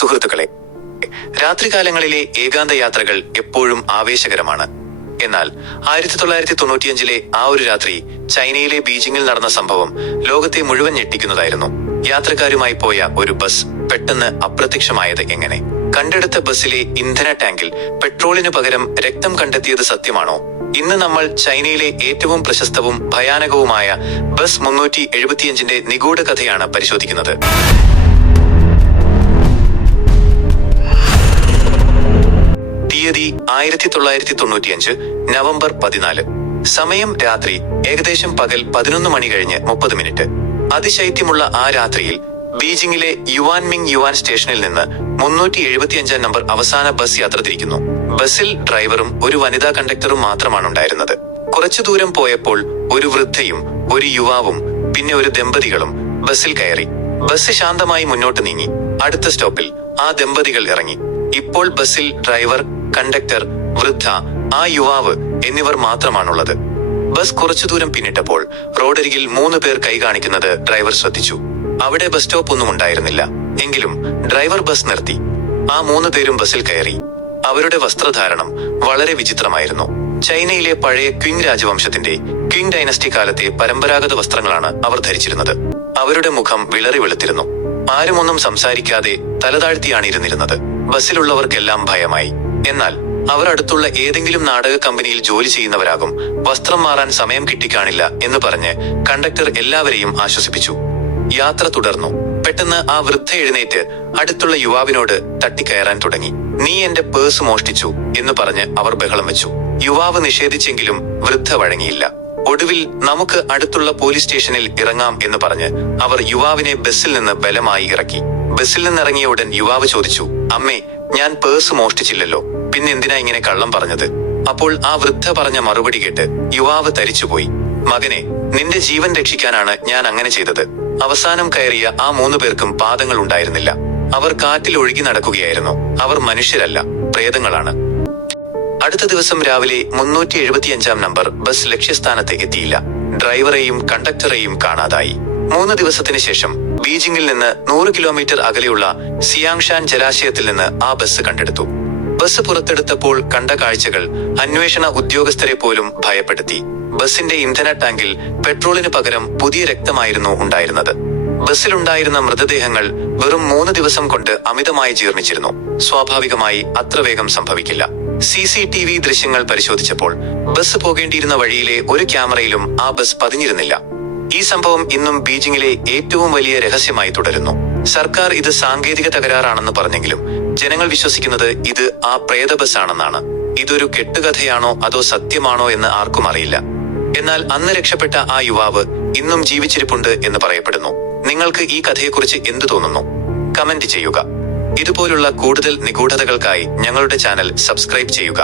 സുഹൃത്തുക്കളെ, രാത്രികാലങ്ങളിലെ ഏകാന്ത യാത്രകൾ എപ്പോഴും ആവേശകരമാണ്. എന്നാൽ 1995 ആ ഒരു രാത്രി ചൈനയിലെ ബീജിംഗിൽ നടന്ന സംഭവം ലോകത്തെ മുഴുവൻ ഞെട്ടിക്കുന്നതായിരുന്നു. യാത്രക്കാരുമായി പോയ ഒരു ബസ് പെട്ടെന്ന് അപ്രത്യക്ഷമായത് എങ്ങനെ? കണ്ടെടുത്ത ബസ്സിലെ ഇന്ധന ടാങ്കിൽ പെട്രോളിന് പകരം രക്തം കണ്ടെത്തിയത് സത്യമാണോ? ഇന്ന് നമ്മൾ ചൈനയിലെ ഏറ്റവും പ്രശസ്തവും ഭയാനകവുമായ ബസ് 375ന്റെ നിഗൂഢ കഥയാണ് പരിശോധിക്കുന്നത്. തീയതി 1995 നവംബർ 14. സമയം രാത്രി, ഏകദേശം പകൽ 11 മണി കഴിഞ്ഞ് 30 മിനിറ്റ്. അതിശൈത്യമുള്ള ആ രാത്രിയിൽ ബീജിംഗിലെ യുവാൻമിങ് യുവാൻ സ്റ്റേഷനിൽ നിന്ന് 375 നമ്പർ അവസാന ബസ് യാത്ര തിരിക്കുന്നു. ബസ്സിൽ ഡ്രൈവറും ഒരു വനിതാ കണ്ടക്ടറും മാത്രമാണുണ്ടായിരുന്നത്. കുറച്ചു ദൂരം പോയപ്പോൾ ഒരു വൃദ്ധയും ഒരു യുവാവും പിന്നെ ഒരു ദമ്പതികളും ബസ്സിൽ കയറി. ബസ് ശാന്തമായി മുന്നോട്ട് നീങ്ങി. അടുത്ത സ്റ്റോപ്പിൽ ആ ദമ്പതികൾ ഇറങ്ങി. ഇപ്പോൾ ബസ്സിൽ ഡ്രൈവർ, കണ്ടക്ടർ, വൃദ്ധ, ആ യുവാവ് എന്നിവർ മാത്രമാണുള്ളത്. ബസ് കുറച്ചു ദൂരം പിന്നിട്ടപ്പോൾ റോഡരികിൽ 3 പേർ കൈ കാണിക്കുന്നത് ഡ്രൈവർ ശ്രദ്ധിച്ചു. അവിടെ ബസ് സ്റ്റോപ്പ് ഒന്നും ഉണ്ടായിരുന്നില്ല. എങ്കിലും ഡ്രൈവർ ബസ് നിർത്തി. ആ 3 പേരും ബസ്സിൽ കയറി. അവരുടെ വസ്ത്രധാരണം വളരെ വിചിത്രമായിരുന്നു. ചൈനയിലെ പഴയ ക്വിങ് രാജവംശത്തിന്റെ ക്വിങ് ഡൈനസ്റ്റി കാലത്തെ പരമ്പരാഗത വസ്ത്രങ്ങളാണ് അവർ ധരിച്ചിരുന്നത്. അവരുടെ മുഖം വിളറി വെളുത്തിരുന്നു. ആരും ഒന്നും സംസാരിക്കാതെ തലതാഴ്ത്തിയാണ് ഇരുന്നിരുന്നത്. ബസ്സിലുള്ളവർക്കെല്ലാം ഭയമായി. എന്നാൽ അവർ അടുത്തുള്ള ഏതെങ്കിലും നാടക കമ്പനിയിൽ ജോലി ചെയ്യുന്നവരാകും, വസ്ത്രം മാറാൻ സമയം കിട്ടിക്കാണില്ല എന്ന് പറഞ്ഞ് കണ്ടക്ടർ എല്ലാവരെയും ആശ്വസിപ്പിച്ചു. യാത്ര തുടർന്നു. പെട്ടെന്ന് ആ വൃദ്ധ എഴുന്നേറ്റ് അടുത്തുള്ള യുവാവിനോട് തട്ടിക്കയറാൻ തുടങ്ങി. "നീ എന്റെ പേഴ്സ് മോഷ്ടിച്ചു" എന്ന് പറഞ്ഞ് അവർ ബഹളം വെച്ചു. യുവാവ് നിഷേധിച്ചെങ്കിലും വൃദ്ധ വഴങ്ങിയില്ല. ഒടുവിൽ "നമുക്ക് അടുത്തുള്ള പോലീസ് സ്റ്റേഷനിൽ ഇറങ്ങാം" എന്ന് പറഞ്ഞ് അവർ യുവാവിനെ ബസ്സിൽ നിന്ന് ബലമായി ഇറക്കി. ബസ്സിൽ നിന്നിറങ്ങിയ ഉടൻ യുവാവ് ചോദിച്ചു, "അമ്മേ, ഞാൻ പേഴ്സ് മോഷ്ടിച്ചില്ലല്ലോ, പിന്നെ എന്തിനാ ഇങ്ങനെ കള്ളം പറഞ്ഞത്?" അപ്പോൾ ആ വൃദ്ധ പറഞ്ഞ മറുപടി കേട്ട് യുവാവ് തരിച്ചുപോയി. "മകനെ, നിന്റെ ജീവൻ രക്ഷിക്കാനാണ് ഞാൻ അങ്ങനെ ചെയ്തത്." അവസാനം കയറിയ ആ 3 പേർക്കും പാദങ്ങൾ ഉണ്ടായിരുന്നില്ല. അവർ കാറ്റിൽ ഒഴുകി നടക്കുകയായിരുന്നു. അവർ മനുഷ്യരല്ല, പ്രേതങ്ങളാണ്. അടുത്ത ദിവസം രാവിലെ 375 നമ്പർ ബസ് ലക്ഷ്യസ്ഥാനത്ത് എത്തിയില്ല. ഡ്രൈവറെയും കണ്ടക്ടറെയും കാണാതായി. 3 ദിവസത്തിന് ശേഷം ബീജിംഗിൽ നിന്ന് 100 കിലോമീറ്റർ അകലെയുള്ള സിയാങ്ഷാൻ ജലാശയത്തിൽ നിന്ന് ആ ബസ് കണ്ടെടുത്തു. ബസ് പുറത്തെടുത്തപ്പോൾ കണ്ട കാഴ്ചകൾ അന്വേഷണ ഉദ്യോഗസ്ഥരെ പോലും ഭയപ്പെടുത്തി. ബസിന്റെ ഇന്ധന ടാങ്കിൽ പെട്രോളിന് പകരം പുതിയ രക്തമായിരുന്നു ഉണ്ടായിരുന്നത്. ബസ്സിലുണ്ടായിരുന്ന മൃതദേഹങ്ങൾ വെറും 3 ദിവസം കൊണ്ട് അമിതമായി ജീർണിച്ചിരുന്നു. സ്വാഭാവികമായി അത്ര വേഗം സംഭവിക്കില്ല. CCTV ദൃശ്യങ്ങൾ പരിശോധിച്ചപ്പോൾ ബസ് പോകേണ്ടിയിരുന്ന വഴിയിലെ ഒരു ക്യാമറയിലും ആ ബസ് പതിഞ്ഞിരുന്നില്ല. ഈ സംഭവം ഇന്നും ബീജിംഗിലെ ഏറ്റവും വലിയ രഹസ്യമായി തുടരുന്നു. സർക്കാർ ഇത് സാങ്കേതിക തകരാറാണെന്ന് പറഞ്ഞെങ്കിലും ജനങ്ങൾ വിശ്വസിക്കുന്നത് ഇത് ആ പ്രേത ബസ് ആണെന്നാണ്. ഇതൊരു കെട്ടുകഥയാണോ അതോ സത്യമാണോ എന്ന് ആർക്കും അറിയില്ല. എന്നാൽ അന്ന് രക്ഷപ്പെട്ട ആ യുവാവ് ഇന്നും ജീവിച്ചിരിപ്പുണ്ട് എന്ന് പറയപ്പെടുന്നു. നിങ്ങൾക്ക് ഈ കഥയെക്കുറിച്ച് എന്തു തോന്നുന്നു? കമന്റ് ചെയ്യുക. ഇതുപോലുള്ള കൂടുതൽ നിഗൂഢതകൾക്കായി ഞങ്ങളുടെ ചാനൽ സബ്സ്ക്രൈബ് ചെയ്യുക.